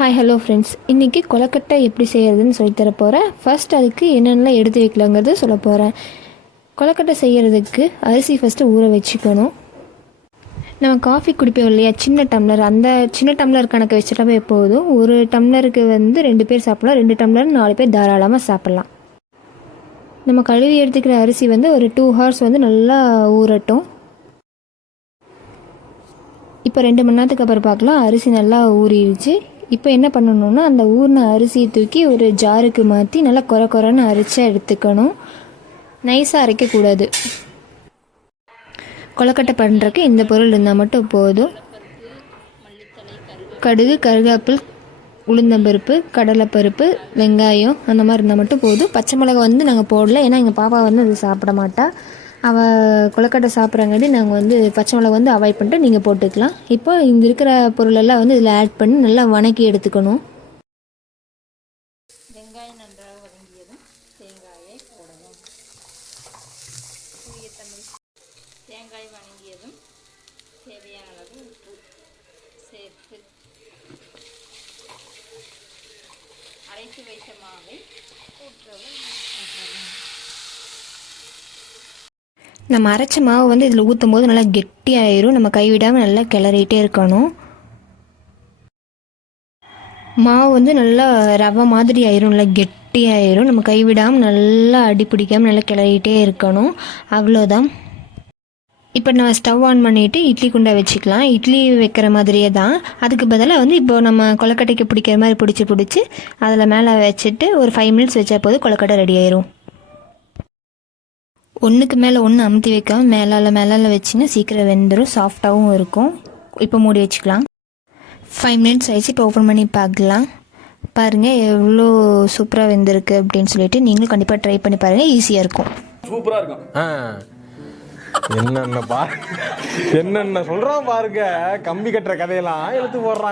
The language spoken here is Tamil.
ஹாய் ஹலோ ஃப்ரெண்ட்ஸ், இன்றைக்கி கொலக்கட்டை எப்படி செய்கிறதுன்னு சொல்லித்தர போகிறேன். ஃபர்ஸ்ட் அதுக்கு என்னென்னலாம் எடுத்து வைக்கலாங்கிறது சொல்ல போகிறேன். கொலக்கட்டை செய்கிறதுக்கு அரிசி ஃபஸ்ட்டு ஊற வச்சுக்கணும். நம்ம காஃபி குடிப்போம் இல்லையா, சின்ன டம்ளர், அந்த சின்ன டம்ளர் கணக்கு வச்சுட்டாவே போதும். ஒரு டம்ளருக்கு 2 பேர் சாப்பிட்லாம், 2 டம்ளர் 4 பேர் தாராளமாக சாப்பிட்லாம். நம்ம கழுவி எடுத்துக்கிற அரிசி ஒரு 2 ஹவர்ஸ் நல்லா ஊறட்டும். இப்போ 2 மணி நேரத்துக்கு அப்புறம் பார்க்கலாம், அரிசி நல்லா ஊறிடுச்சு. இப்போ என்ன பண்ணணுன்னா, அந்த ஊறின அரிசியை தூக்கி ஒரு ஜாருக்கு மாற்றி நல்லா கொரன்னு அரைச்சி எடுத்துக்கணும். நைஸாக அரைக்கக்கூடாது. கொலக்கட்டை பண்ணுறதுக்கு இந்த பொருள் இருந்தால் மட்டும் போதும். கடுகு, கருவேப்பில், உளுந்தம்பருப்பு, கடலைப்பருப்பு, வெங்காயம் அந்த மாதிரி இருந்தால் மட்டும் போதும். பச்சை மிளகாய் நாங்கள் போடல, ஏன்னா எங்கள் பாப்பா அது சாப்பிட மாட்டா. அவள் கொலக்கட்டை சாப்பிட்றாங்காட்டி நாங்கள் பச்சை மிளகா அவாய்ட் பண்ணிட்டு நீங்கள் போட்டுக்கலாம். இப்போ இங்கே இருக்கிற பொருளெல்லாம் இதில் ஆட் பண்ணி நல்லா வணக்கி எடுத்துக்கணும். வெங்காயம் நன்றாக வதங்கியதும் தேங்காயை போடணும். தேங்காய் வணங்கியதும் தேவையான அளவு உப்பு சேர்த்து அரைத்து வைத்த மாவை ஊற்றவும். நம்ம அரைச்ச மாவு இதில் ஊற்றும் போது நல்லா கெட்டியாயிரும். நம்ம கைவிடாமல் நல்லா கிளறிட்டே இருக்கணும். மாவு நல்லா ரவை மாதிரி ஆயிரும், நல்லா கெட்டியாயிரும். நம்ம கைவிடாமல் நல்லா அடி பிடிக்காமல் நல்லா கிளறிட்டே இருக்கணும். அவ்வளோதான். இப்போ நம்ம ஸ்டவ் ஆன் பண்ணிவிட்டு இட்லி குண்டா வச்சுக்கலாம். இட்லி வைக்கிற மாதிரியே தான். அதுக்கு பதிலாக இப்போ நம்ம கொலக்கட்டைக்கு பிடிக்கிற மாதிரி பிடிச்சி அதில் மேலே வச்சுட்டு ஒரு 5 மினிட்ஸ் வச்சா போது கொலக்கட்டை ரெடி ஆயிரும். ஒன்றுக்கு மேலே ஒன்று அமுத்தி வைக்காமல் மேலால் வச்சிங்கன்னா சீக்கிரம் வெந்துடும், சாஃப்டாகவும் இருக்கும். இப்போ மூடி வச்சுக்கலாம். 5 மினிட்ஸ் ஆயிடுச்சு. இப்போ ஓப்பன் பண்ணி பார்க்கலாம். பாருங்கள் எவ்வளோ சூப்பராக வெந்திருக்கு அப்படின்னு சொல்லிட்டு நீங்களும் கண்டிப்பாக ட்ரை பண்ணி பாருங்கள். ஈஸியாக இருக்கும், சூப்பராக இருக்கும். என்னென்ன சொல்கிறான் பாருங்க, கம்பி கட்டுற கதையெல்லாம் எடுத்து போடுறாங்க.